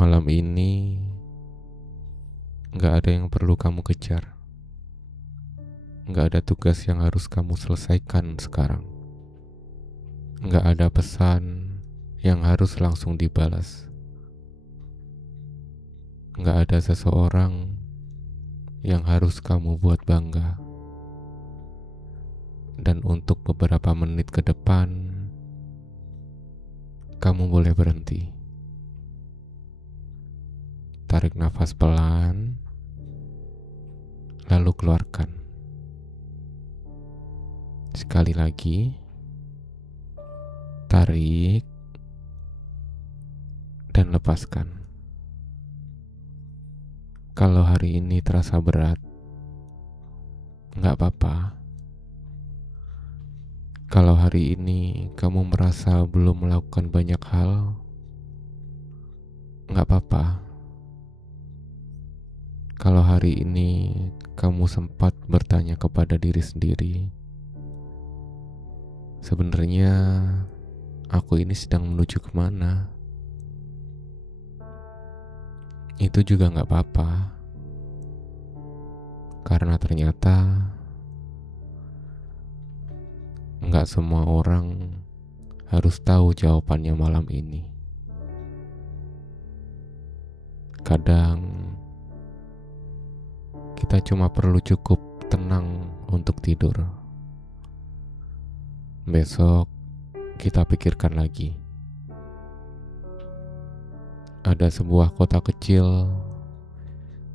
Malam ini gak ada yang perlu kamu kejar. Gak ada tugas yang harus kamu selesaikan sekarang. Gak ada pesan yang harus langsung dibalas. Gak ada seseorang yang harus kamu buat bangga. Dan untuk beberapa menit ke depan, kamu boleh berhenti. Tarik nafas pelan, lalu keluarkan. Sekali lagi, tarik dan lepaskan. Kalau hari ini terasa berat, gak apa-apa. Kalau hari ini kamu merasa belum melakukan banyak hal, gak apa-apa. Kalau hari ini kamu sempat bertanya kepada diri sendiri, sebenarnya aku ini sedang menuju kemana? Itu juga gak apa-apa. Karena ternyata gak semua orang harus tahu jawabannya malam ini. Kadang kita cuma perlu cukup tenang untuk tidur. Besok kita pikirkan lagi. Ada sebuah kota kecil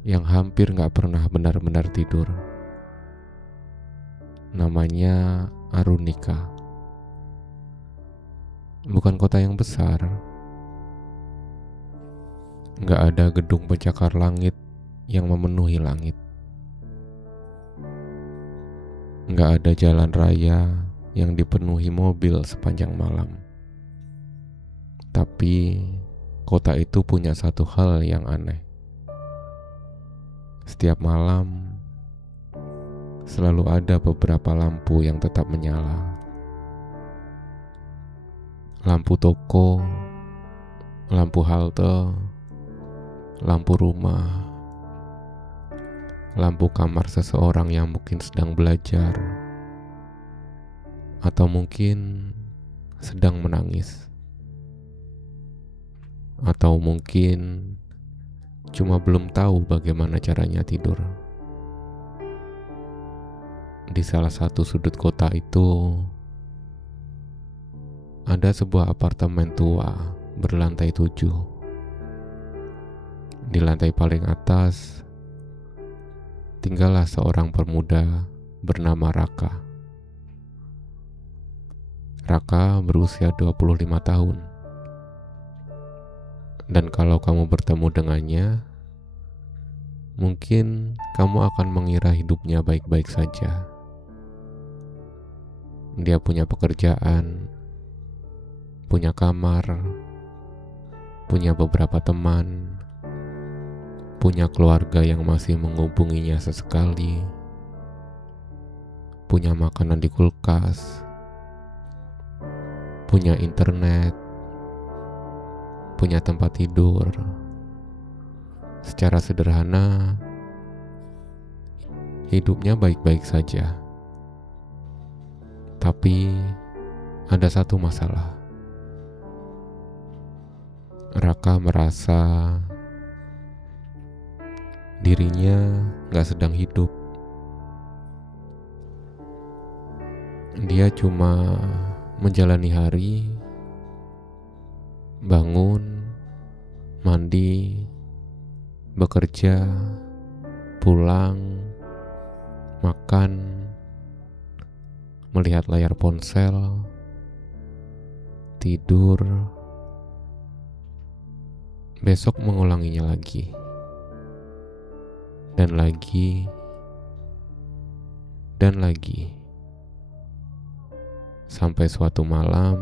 yang hampir gak pernah benar-benar tidur. Namanya Arunika. Bukan kota yang besar. Gak ada gedung pencakar langit yang memenuhi langit. Gak ada jalan raya yang dipenuhi mobil sepanjang malam. Tapi kota itu punya satu hal yang aneh. Setiap malam selalu ada beberapa lampu yang tetap menyala. Lampu toko, lampu halte, lampu rumah, lampu kamar seseorang yang mungkin sedang belajar atau mungkin sedang menangis, atau mungkin cuma belum tahu bagaimana caranya tidur. Di salah satu sudut kota itu ada sebuah apartemen tua berlantai 7. Di lantai paling atas tinggallah seorang pemuda bernama Raka. Raka berusia 25 tahun. Dan kalau kamu bertemu dengannya, mungkin kamu akan mengira hidupnya baik-baik saja. Dia punya pekerjaan, punya kamar, punya beberapa teman, punya keluarga yang masih menghubunginya sesekali, punya makanan di kulkas, punya internet, punya tempat tidur. Secara sederhana, hidupnya baik-baik saja. Tapi ada satu masalah. Raka merasa dirinya gak sedang hidup. Dia cuma menjalani hari, bangun, mandi, bekerja, pulang, makan, melihat layar ponsel, tidur, besok mengulanginya lagi, dan lagi, dan lagi. Sampai suatu malam,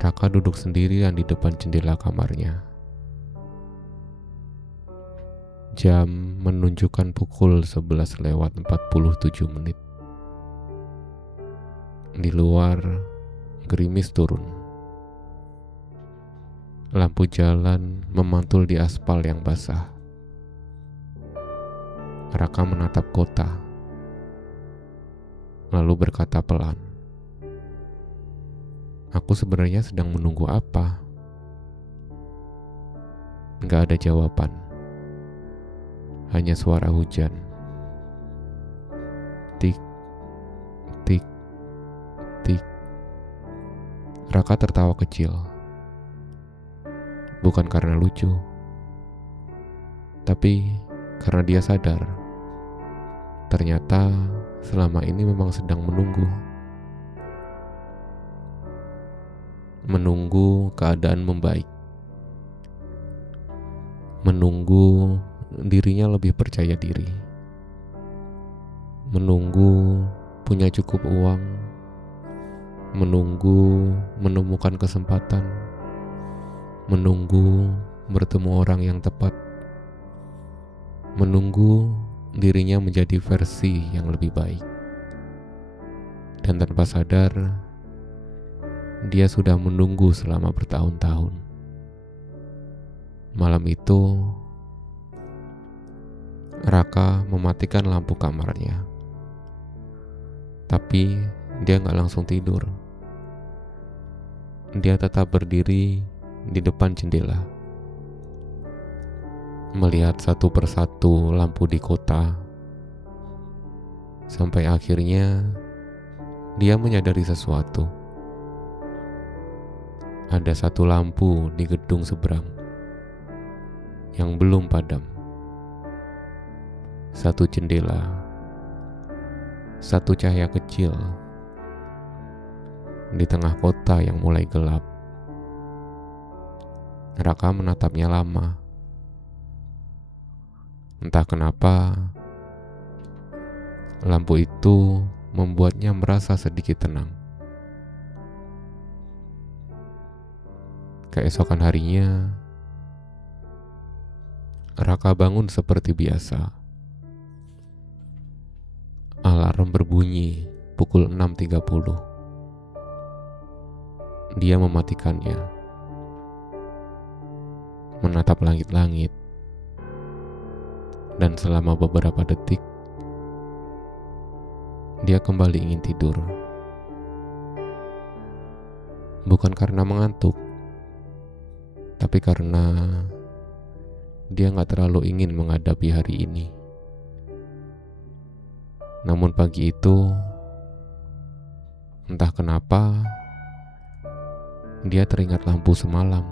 Raka duduk sendirian di depan jendela kamarnya. Jam menunjukkan pukul 11:47. Di luar, gerimis turun. Lampu jalan memantul di aspal yang basah. Raka menatap kota, lalu berkata pelan, "Aku sebenarnya sedang menunggu apa?" Gak ada jawaban, hanya suara hujan. Tik, tik, tik. Raka tertawa kecil. Bukan karena lucu, tapi karena dia sadar ternyata selama ini memang sedang menunggu keadaan membaik, menunggu dirinya lebih percaya diri, menunggu punya cukup uang, menunggu menemukan kesempatan, menunggu bertemu orang yang tepat, menunggu dirinya menjadi versi yang lebih baik. Dan tanpa sadar, dia sudah menunggu selama bertahun-tahun. Malam itu, Raka mematikan lampu kamarnya. Tapi dia gak langsung tidur. Dia tetap berdiri di depan jendela, melihat satu persatu lampu di kota, sampai akhirnya dia menyadari sesuatu. Ada satu lampu di gedung seberang yang belum padam. Satu jendela, satu cahaya kecil di tengah kota yang mulai gelap. Raka menatapnya lama. Entah kenapa, lampu itu membuatnya merasa sedikit tenang. Keesokan harinya, Raka bangun seperti biasa. Alarm berbunyi pukul 6.30. Dia mematikannya, menatap langit-langit, dan selama beberapa detik, dia kembali ingin tidur. Bukan karena mengantuk, tapi karena dia gak terlalu ingin menghadapi hari ini. Namun pagi itu, entah kenapa, dia teringat lampu semalam.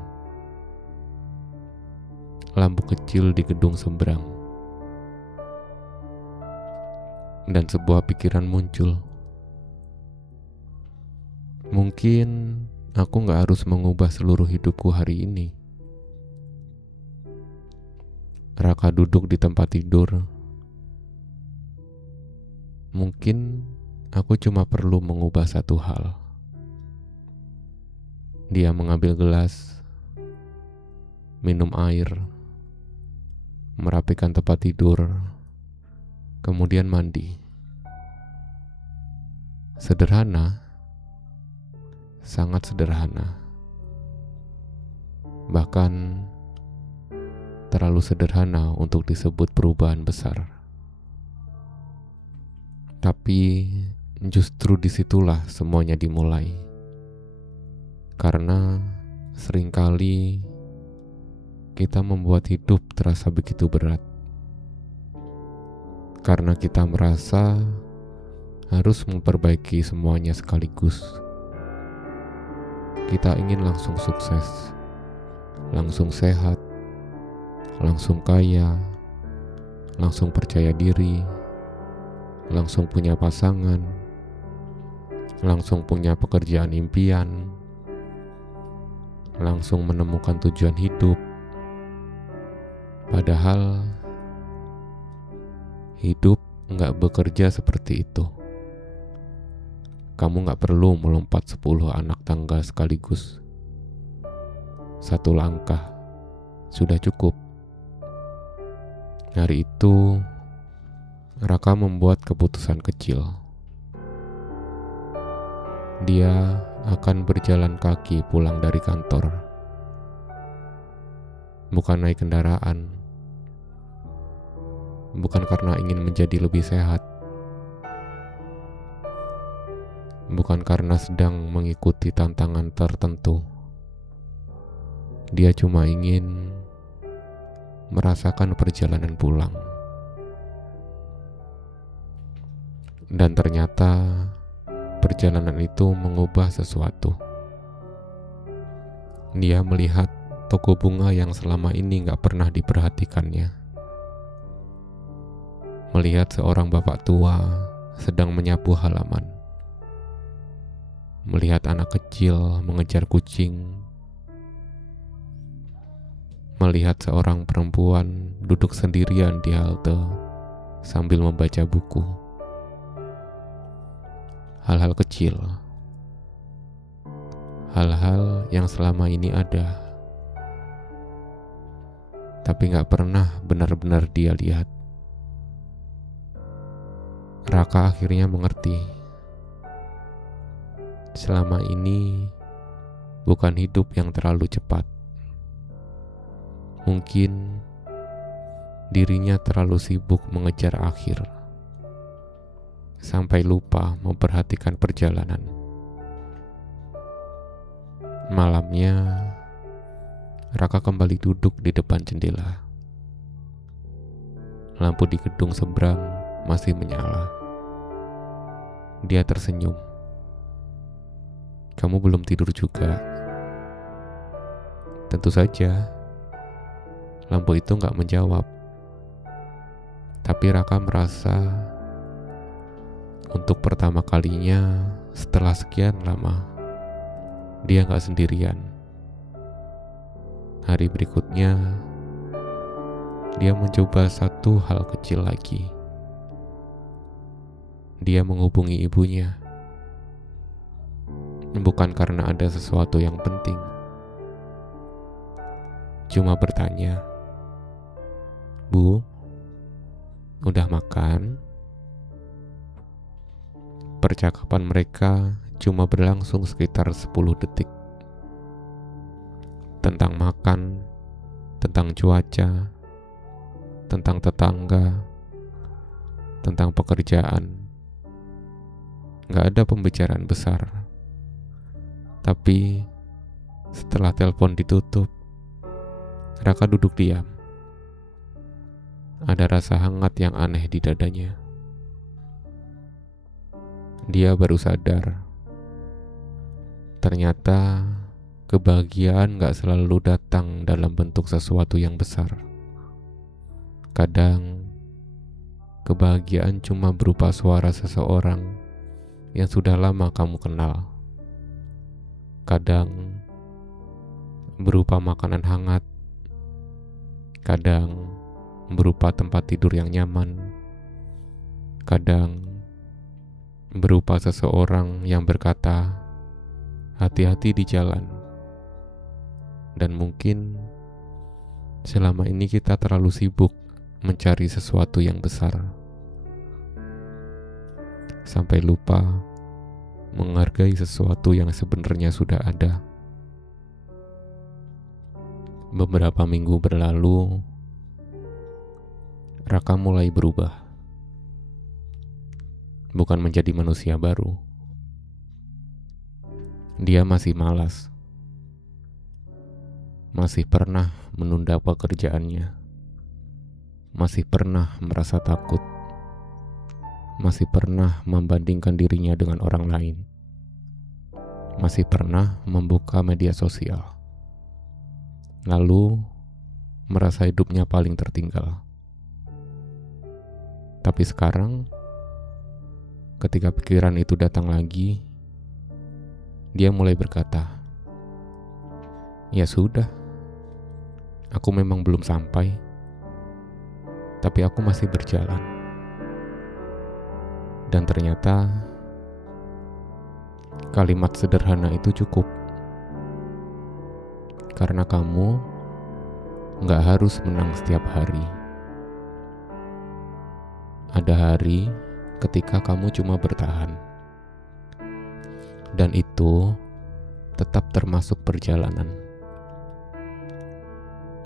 Lampu kecil di gedung seberang. Dan sebuah pikiran muncul. Mungkin aku gak harus mengubah seluruh hidupku hari ini. Raka duduk di tempat tidur. Mungkin aku cuma perlu mengubah satu hal. Dia mengambil gelas, minum air, merapikan tempat tidur, kemudian mandi. Sederhana, sangat sederhana. Bahkan terlalu sederhana untuk disebut perubahan besar. Tapi justru disitulah semuanya dimulai. Karena seringkali kita membuat hidup terasa begitu berat. Karena kita merasa harus memperbaiki semuanya sekaligus. Kita ingin langsung sukses, langsung sehat, langsung kaya, langsung percaya diri, langsung punya pasangan, langsung punya pekerjaan impian, langsung menemukan tujuan hidup. Padahal hidup gak bekerja seperti itu. Kamu gak perlu melompat 10 anak tangga sekaligus. Satu langkah sudah cukup. Hari itu Raka membuat keputusan kecil. Dia akan berjalan kaki pulang dari kantor. bukan naik kendaraan, bukan karena ingin menjadi lebih sehat, bukan karena sedang mengikuti tantangan tertentu. Dia cuma ingin merasakan perjalanan pulang. Dan ternyata perjalanan itu mengubah sesuatu. Dia melihat toko bunga yang selama ini gak pernah diperhatikannya. Melihat seorang bapak tua sedang menyapu halaman. Melihat anak kecil mengejar kucing. Melihat seorang perempuan duduk sendirian di halte sambil membaca buku. Hal-hal kecil, hal-hal yang selama ini ada, tapi gak pernah benar-benar dia lihat. Raka akhirnya mengerti, selama ini bukan hidup yang terlalu cepat. Mungkin dirinya terlalu sibuk mengejar akhir, sampai lupa memperhatikan perjalanan. Malamnya, Raka kembali duduk di depan jendela. Lampu di gedung seberang masih menyala. Dia tersenyum. "Kamu belum tidur juga?" Tentu saja, lampu itu gak menjawab. Tapi Raka merasa untuk pertama kalinya setelah sekian lama, dia gak sendirian. Hari berikutnya, dia mencoba satu hal kecil lagi. Dia menghubungi ibunya. Bukan karena ada sesuatu yang penting. Cuma bertanya, "Bu, udah makan?" Percakapan mereka cuma berlangsung sekitar 10 detik. Tentang makan, tentang cuaca, tentang tetangga, tentang pekerjaan. Gak ada pembicaraan besar. Tapi setelah telepon ditutup, Raka duduk diam. Ada rasa hangat yang aneh di dadanya. Dia baru sadar, ternyata kebahagiaan gak selalu datang dalam bentuk sesuatu yang besar. Kadang, kebahagiaan cuma berupa suara seseorang yang sudah lama kamu kenal. Kadang, berupa makanan hangat. Kadang, berupa tempat tidur yang nyaman. Kadang, berupa seseorang yang berkata, "Hati-hati di jalan." Dan mungkin selama ini kita terlalu sibuk mencari sesuatu yang besar, sampai lupa menghargai sesuatu yang sebenarnya sudah ada. Beberapa minggu berlalu, Raka mulai berubah. Bukan menjadi manusia baru. Dia masih malas. Masih pernah menunda pekerjaannya. Masih pernah merasa takut. Masih pernah membandingkan dirinya dengan orang lain. Masih pernah membuka media sosial. Lalu merasa hidupnya paling tertinggal. Tapi sekarang, ketika pikiran itu datang lagi, dia mulai berkata, "Ya sudah, aku memang belum sampai, tapi aku masih berjalan." Dan ternyata kalimat sederhana itu cukup. Karena kamu gak harus menang setiap hari. Ada hari ketika kamu cuma bertahan, dan itu tetap termasuk perjalanan.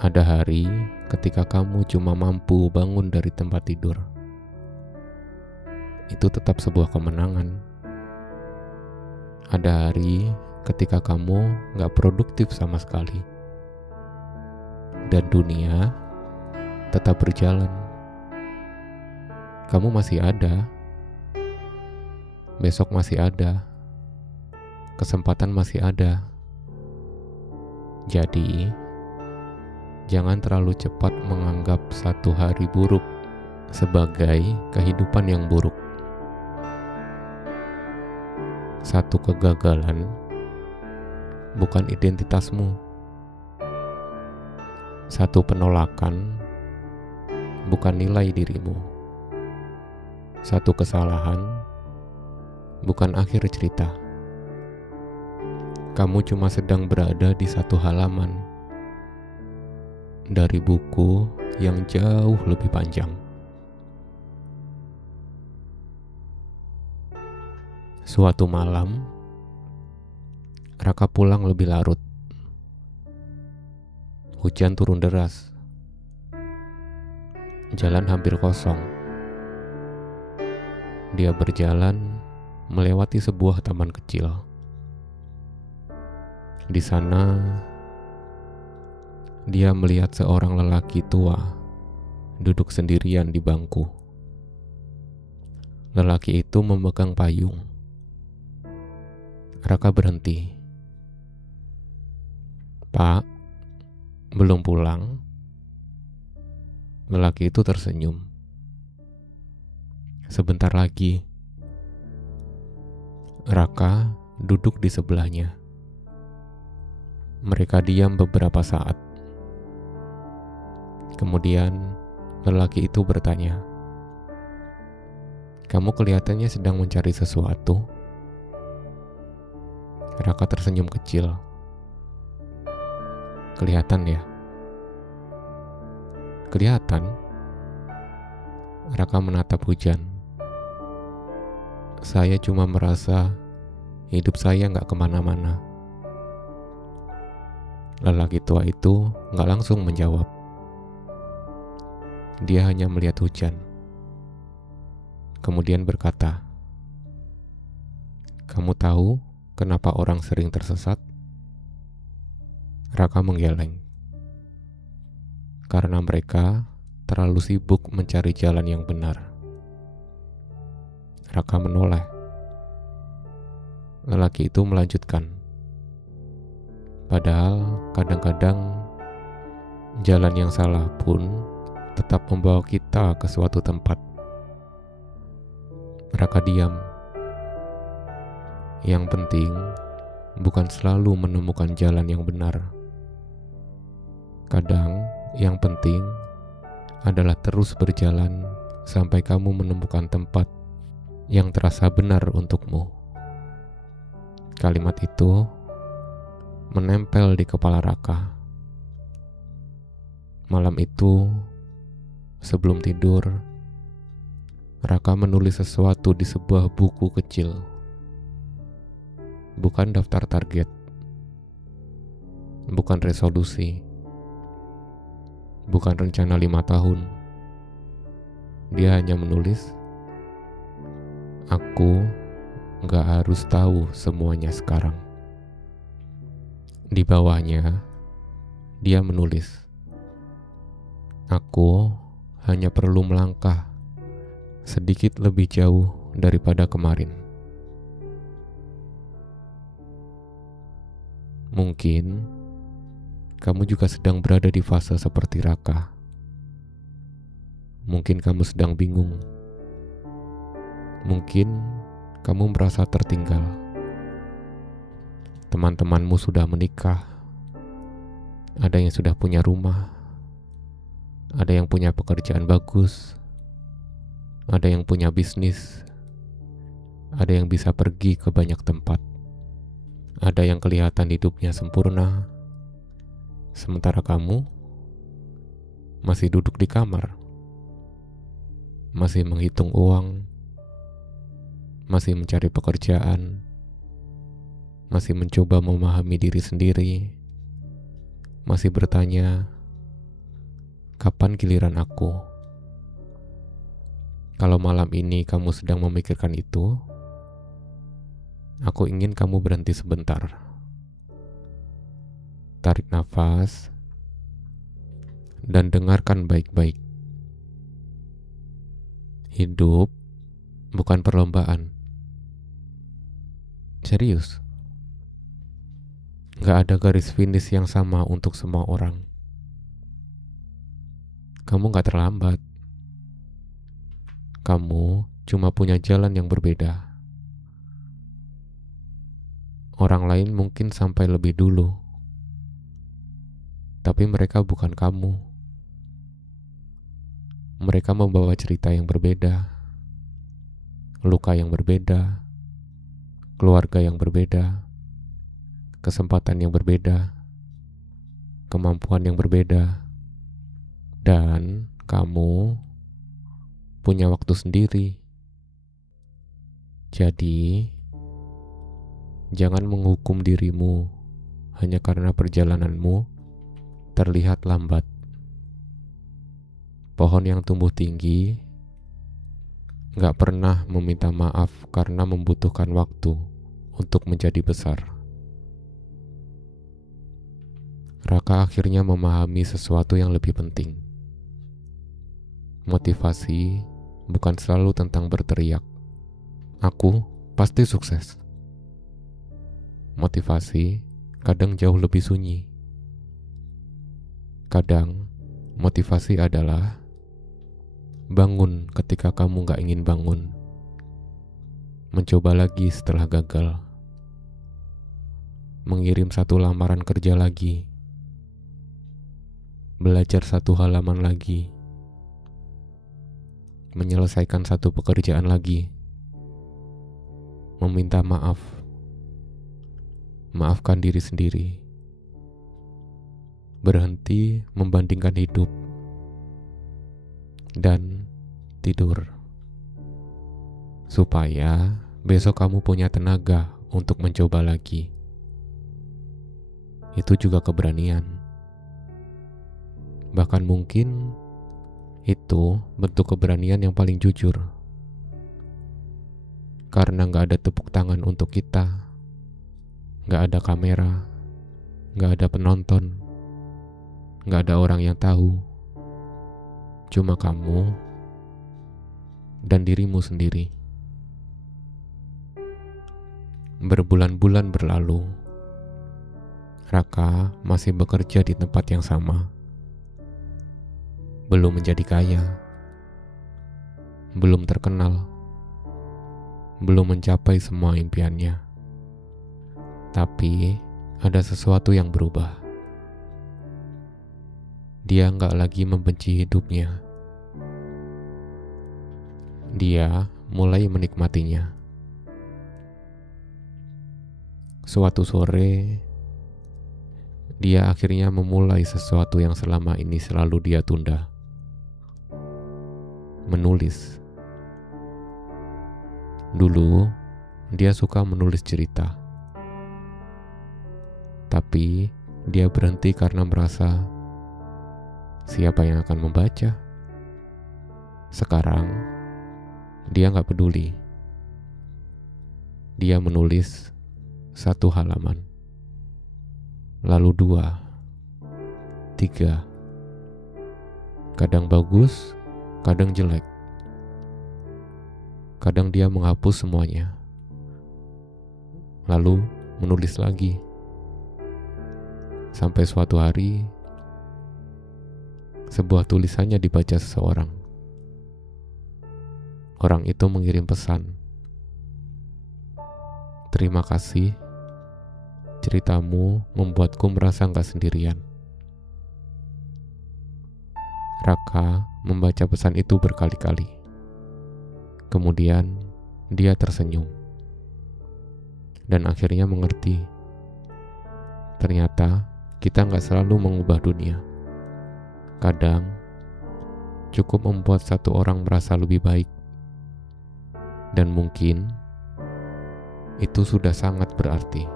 Ada hari ketika kamu cuma mampu bangun dari tempat tidur. Itu tetap sebuah kemenangan. Ada hari ketika kamu gak produktif sama sekali. Dan dunia tetap berjalan. Kamu masih ada. Besok masih ada. Kesempatan masih ada. Jadi, jangan terlalu cepat menganggap satu hari buruk sebagai kehidupan yang buruk. Satu kegagalan bukan identitasmu. Satu penolakan bukan nilai dirimu. Satu kesalahan bukan akhir cerita. Kamu cuma sedang berada di satu halaman dari buku yang jauh lebih panjang. Suatu malam, Raka pulang lebih larut. Hujan turun deras. Jalan hampir kosong. Dia berjalan melewati sebuah taman kecil. Di sana, dia melihat seorang lelaki tua duduk sendirian di bangku. Lelaki itu memegang payung. Raka berhenti. "Pak, belum pulang?" Lelaki itu tersenyum. "Sebentar lagi." Raka duduk di sebelahnya. Mereka diam beberapa saat. Kemudian lelaki itu bertanya, "Kamu kelihatannya sedang mencari sesuatu." Raka tersenyum kecil. "Kelihatan ya?" "Kelihatan." Raka menatap hujan. "Saya cuma merasa hidup saya gak kemana-mana." Lelaki tua itu gak langsung menjawab. Dia hanya melihat hujan. Kemudian berkata, "Kamu tahu kenapa orang sering tersesat?" Raka menggeleng. "Karena mereka terlalu sibuk mencari jalan yang benar." Raka menoleh. Lelaki itu melanjutkan, "Padahal kadang-kadang jalan yang salah pun tetap membawa kita ke suatu tempat." Raka diam. Yang penting bukan selalu menemukan jalan yang benar. Kadang yang penting adalah terus berjalan sampai kamu menemukan tempat yang terasa benar untukmu. Kalimat itu menempel di kepala Raka. Malam itu, sebelum tidur, Raka menulis sesuatu di sebuah buku kecil. Bukan daftar target, bukan resolusi, bukan rencana 5 tahun. Dia hanya menulis, "Aku gak harus tahu semuanya sekarang." Di bawahnya, dia menulis, "Aku hanya perlu melangkah sedikit lebih jauh daripada kemarin." Mungkin kamu juga sedang berada di fase seperti Raka. Mungkin kamu sedang bingung. Mungkin kamu merasa tertinggal. Teman-temanmu sudah menikah. Ada yang sudah punya rumah. Ada yang punya pekerjaan bagus. Ada yang punya bisnis. Ada yang bisa pergi ke banyak tempat. Ada yang kelihatan hidupnya sempurna. Sementara kamu masih duduk di kamar, masih menghitung uang, masih mencari pekerjaan, masih mencoba memahami diri sendiri, masih bertanya, Kapan giliran aku? Kalau malam ini kamu sedang memikirkan itu, aku ingin kamu berhenti sebentar. Tarik nafas dan dengarkan baik-baik. Hidup bukan perlombaan. Serius. Gak ada garis finish yang sama untuk semua orang. Kamu gak terlambat. Kamu cuma punya jalan yang berbeda. Orang lain mungkin sampai lebih dulu, tapi mereka bukan kamu. Mereka membawa cerita yang berbeda, luka yang berbeda, keluarga yang berbeda, kesempatan yang berbeda, kemampuan yang berbeda, dan kamu punya waktu sendiri. Jadi, jangan menghukum dirimu hanya karena perjalananmu terlihat lambat. Pohon yang tumbuh tinggi gak pernah meminta maaf karena membutuhkan waktu untuk menjadi besar. Raka akhirnya memahami sesuatu yang lebih penting. Motivasi bukan selalu tentang berteriak, "Aku pasti sukses." Motivasi kadang jauh lebih sunyi. Kadang motivasi adalah bangun ketika kamu gak ingin bangun, mencoba lagi setelah gagal, mengirim satu lamaran kerja lagi, belajar satu halaman lagi, menyelesaikan satu pekerjaan lagi, meminta maaf, maafkan diri sendiri, berhenti membandingkan hidup, dan tidur. Supaya besok kamu punya tenaga untuk mencoba lagi. Itu juga keberanian. Bahkan mungkin itu bentuk keberanian yang paling jujur. Karena gak ada tepuk tangan untuk kita, gak ada kamera, gak ada penonton, gak ada orang yang tahu. Cuma kamu dan dirimu sendiri. Berbulan-bulan berlalu, Raka masih bekerja di tempat yang sama. Belum menjadi kaya, belum terkenal, belum mencapai semua impiannya. Tapi ada sesuatu yang berubah. Dia gak lagi membenci hidupnya. Dia mulai menikmatinya. Suatu sore, dia akhirnya memulai sesuatu yang selama ini selalu dia tunda. Menulis. Dulu, dia suka menulis cerita. Tapi, dia berhenti karena merasa, siapa yang akan membaca? Sekarang, dia gak peduli. Dia menulis satu halaman, lalu 2, 3. Kadang bagus, kadang jelek. Kadang dia menghapus semuanya, lalu menulis lagi. Sampai suatu hari, sebuah tulisannya dibaca seseorang. Orang itu mengirim pesan, "Terima kasih, ceritamu membuatku merasa gak sendirian." Raka membaca pesan itu berkali-kali. Kemudian dia tersenyum dan akhirnya mengerti. Ternyata kita gak selalu mengubah dunia. Kadang cukup membuat satu orang merasa lebih baik. Dan mungkin itu sudah sangat berarti.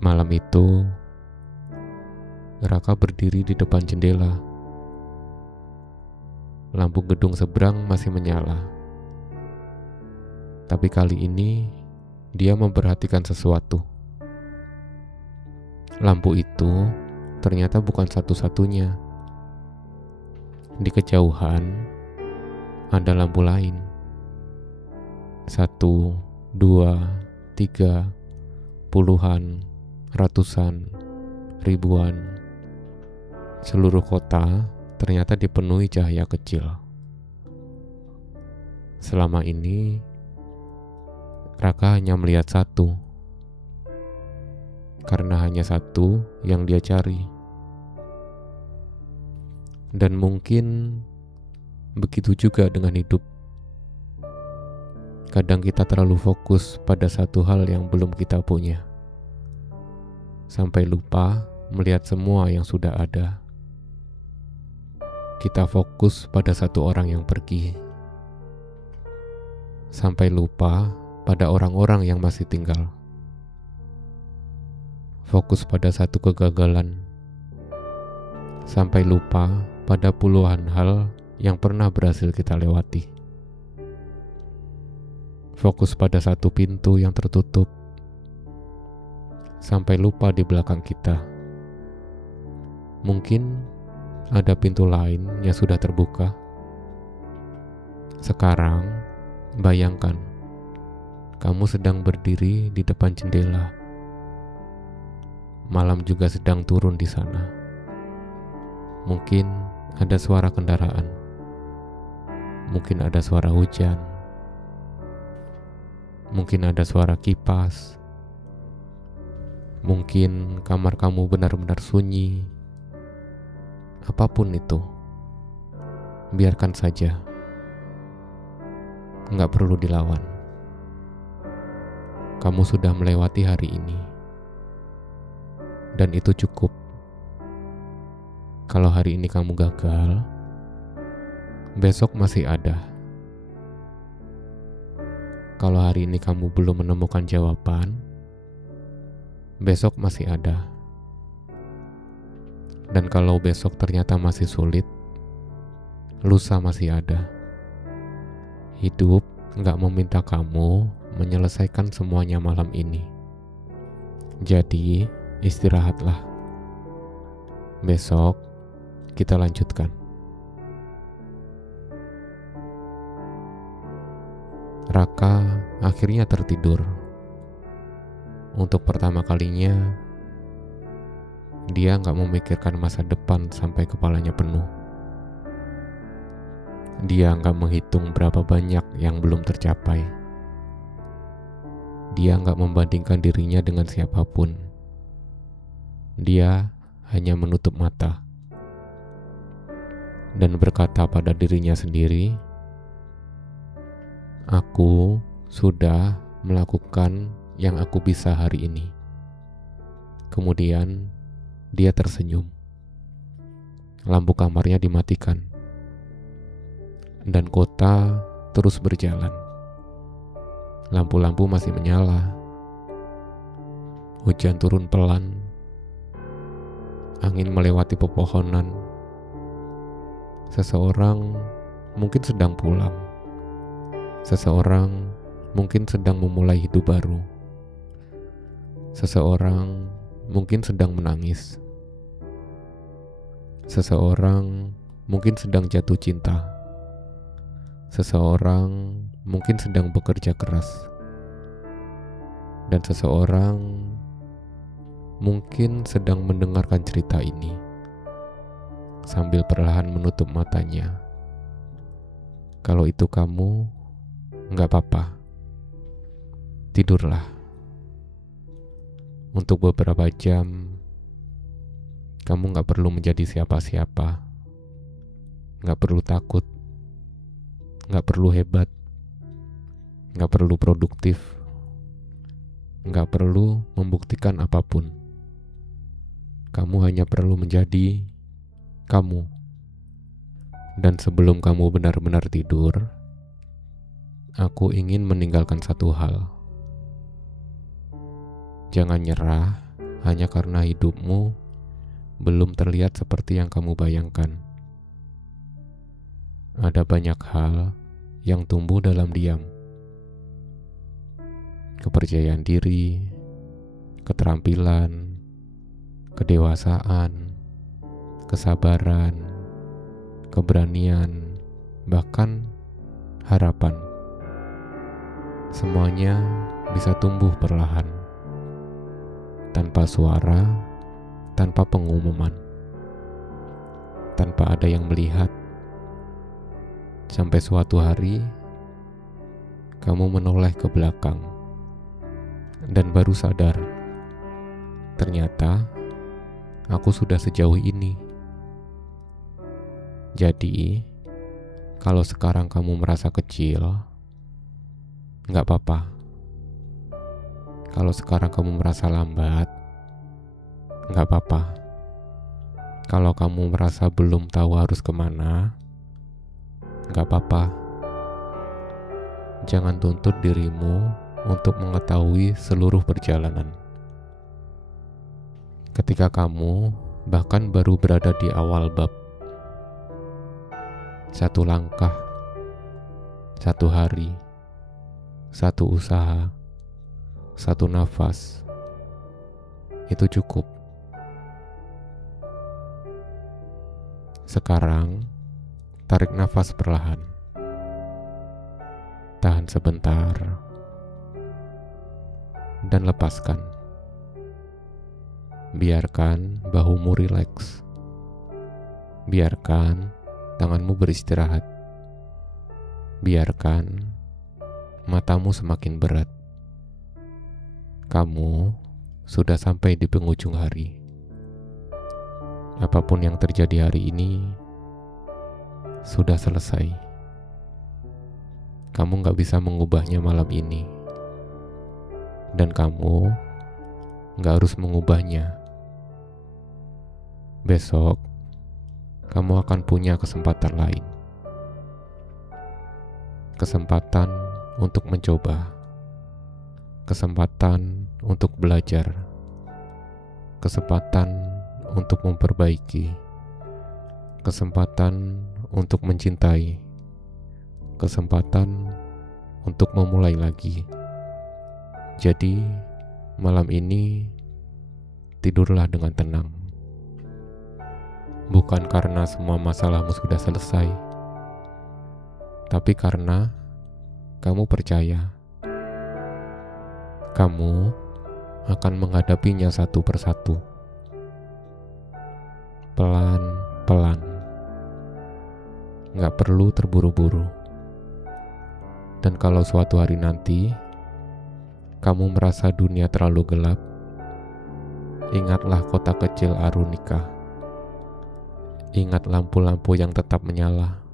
Malam itu, Raka berdiri di depan jendela. Lampu gedung seberang masih menyala. Tapi kali ini dia memperhatikan sesuatu. Lampu itu ternyata bukan satu-satunya. Di kejauhan ada lampu lain. 1, 2, 3, puluhan, ratusan, ribuan. Seluruh kota ternyata dipenuhi cahaya kecil. Selama ini Raka hanya melihat satu, karena hanya satu yang dia cari. Dan mungkin begitu juga dengan hidup. Kadang kita terlalu fokus pada satu hal yang belum kita punya, sampai lupa melihat semua yang sudah ada. Kita fokus pada satu orang yang pergi, sampai lupa pada orang-orang yang masih tinggal. Fokus pada satu kegagalan, sampai lupa pada puluhan hal yang pernah berhasil kita lewati. Fokus pada satu pintu yang tertutup, sampai lupa di belakang kita. Mungkin ada pintu lain yang sudah terbuka. Sekarang, bayangkan kamu sedang berdiri di depan jendela. Malam juga sedang turun di sana. Mungkin ada suara kendaraan. Mungkin ada suara hujan. Mungkin ada suara kipas. Mungkin kamar kamu benar-benar sunyi. Apapun itu, biarkan saja. Nggak perlu dilawan. Kamu sudah melewati hari ini, dan itu cukup. Kalau hari ini kamu gagal, besok masih ada. Kalau hari ini kamu belum menemukan jawaban, besok masih ada. Dan kalau besok ternyata masih sulit, lusa masih ada. Hidup gak meminta kamu menyelesaikan semuanya malam ini. Jadi, istirahatlah. Besok kita lanjutkan. Raka akhirnya tertidur. Untuk pertama kalinya, dia gak memikirkan masa depan sampai kepalanya penuh. Dia gak menghitung berapa banyak yang belum tercapai. Dia gak membandingkan dirinya dengan siapapun. Dia hanya menutup mata dan berkata pada dirinya sendiri, "Aku sudah melakukan yang aku bisa hari ini." Kemudian dia tersenyum. Lampu kamarnya dimatikan, dan kota terus berjalan. Lampu-lampu masih menyala. Hujan turun pelan. Angin melewati pepohonan. Seseorang mungkin sedang pulang. Seseorang mungkin sedang memulai hidup baru. Seseorang mungkin sedang menangis. Seseorang mungkin sedang jatuh cinta. Seseorang mungkin sedang bekerja keras. Dan seseorang mungkin sedang mendengarkan cerita ini sambil perlahan menutup matanya. Kalau itu kamu, gak apa-apa. Tidurlah. Untuk beberapa jam, kamu gak perlu menjadi siapa-siapa. Gak perlu takut. Gak perlu hebat. Gak perlu produktif. Gak perlu membuktikan apapun. Kamu hanya perlu menjadi kamu. Dan sebelum kamu benar-benar tidur, aku ingin meninggalkan satu hal. Jangan nyerah hanya karena hidupmu belum terlihat seperti yang kamu bayangkan. Ada banyak hal yang tumbuh dalam diam. Kepercayaan diri, keterampilan, kedewasaan, kesabaran, keberanian, bahkan harapan. Semuanya bisa tumbuh perlahan, tanpa suara, tanpa pengumuman, tanpa ada yang melihat. Sampai suatu hari, kamu menoleh ke belakang dan baru sadar, ternyata aku sudah sejauh ini. Jadi, kalau sekarang kamu merasa kecil, nggak apa-apa. Kalau sekarang kamu merasa lambat, nggak apa-apa. Kalau kamu merasa belum tahu harus kemana, nggak apa-apa. Jangan tuntut dirimu untuk mengetahui seluruh perjalanan. Ketika kamu bahkan baru berada di awal bab, satu langkah, satu hari, satu usaha, satu nafas, itu cukup. Sekarang, tarik nafas perlahan. Tahan sebentar dan lepaskan. Biarkan bahumu rileks. Biarkan tanganmu beristirahat. Biarkan matamu semakin berat. Kamu sudah sampai di penghujung hari. Apapun yang terjadi hari ini sudah selesai. Kamu gak bisa mengubahnya malam ini. Dan kamu gak harus mengubahnya. Besok, kamu akan punya kesempatan lain. Kesempatan untuk mencoba. Kesempatan untuk belajar. Kesempatan untuk memperbaiki. Kesempatan untuk mencintai. Kesempatan untuk memulai lagi. Jadi, malam ini tidurlah dengan tenang. Bukan karena semua masalahmu sudah selesai, tapi karena kamu percaya kamu akan menghadapinya satu persatu. Pelan-pelan. Gak perlu terburu-buru. Dan kalau suatu hari nanti kamu merasa dunia terlalu gelap, ingatlah kota kecil Arunika. Ingat lampu-lampu yang tetap menyala.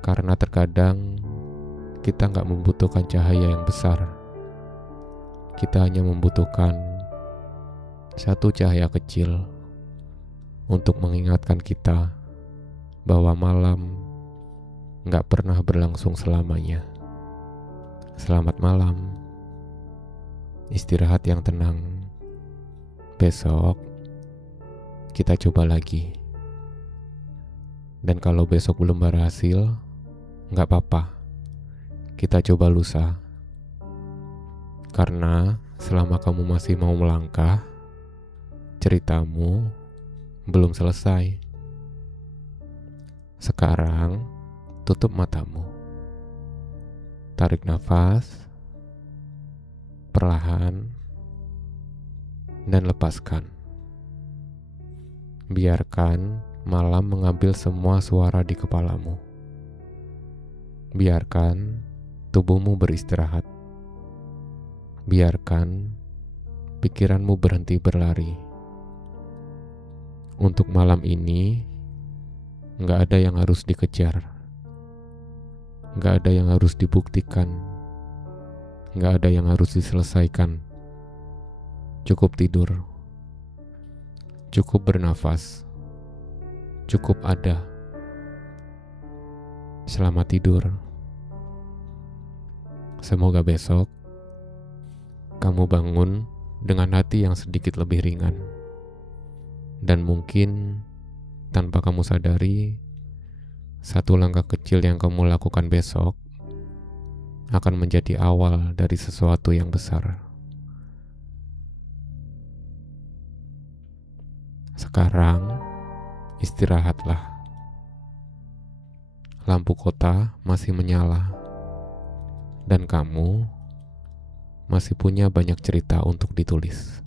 Karena terkadang kita gak membutuhkan cahaya yang besar. Kita hanya membutuhkan satu cahaya kecil untuk mengingatkan kita bahwa malam gak pernah berlangsung selamanya. Selamat malam. Istirahat yang tenang. Besok kita coba lagi. Dan kalau besok belum berhasil, gak apa-apa. Kita coba lusa. Karena selama kamu masih mau melangkah, ceritamu belum selesai. Sekarang, tutup matamu. Tarik nafas perlahan dan lepaskan. Biarkan malam mengambil semua suara di kepalamu. Biarkan tubuhmu beristirahat. Biarkan pikiranmu berhenti berlari. Untuk malam ini, gak ada yang harus dikejar. Gak ada yang harus dibuktikan. Gak ada yang harus diselesaikan. Cukup tidur. Cukup bernafas. Cukup ada. Selamat tidur. Semoga besok kamu bangun dengan hati yang sedikit lebih ringan. Dan mungkin tanpa kamu sadari, satu langkah kecil yang kamu lakukan besok akan menjadi awal dari sesuatu yang besar. Sekarang, istirahatlah. Lampu kota masih menyala, dan kamu masih punya banyak cerita untuk ditulis.